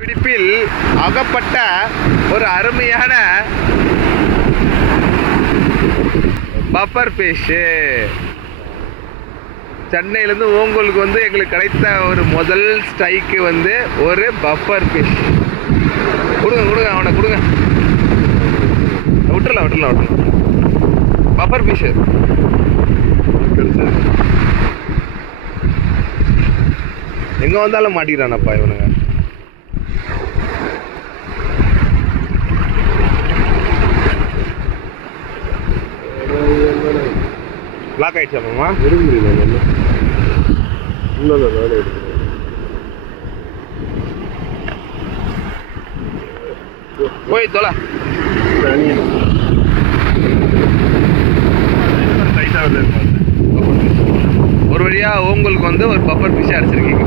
பிடிப்பில் அகப்பட்ட ஒரு அருமையான பஃபர் ஃபிஷ். சென்னையிலேருந்து ஓங்கோலுக்கு வந்து எங்களுக்கு கிடைத்த ஒரு முதல் ஸ்ட்ரைக்கு வந்து ஒரு பஃபர் ஃபிஷ். கொடுங்க அவனை கொடுங்க. விட்டுறலாம் பஃபர் ஃபிஷ் எங்கே வந்தாலும் மாட்டிக்கிறானப்பா இவனுங்க. லாக் ஆயிடுச்சாப்பா? எடுக்க முடியல. போய் தொலை. ஒரு வழியா உங்களுக்கு வந்து ஒரு பஃபர் ஃபிஷ் அடிச்சிருக்கீங்க.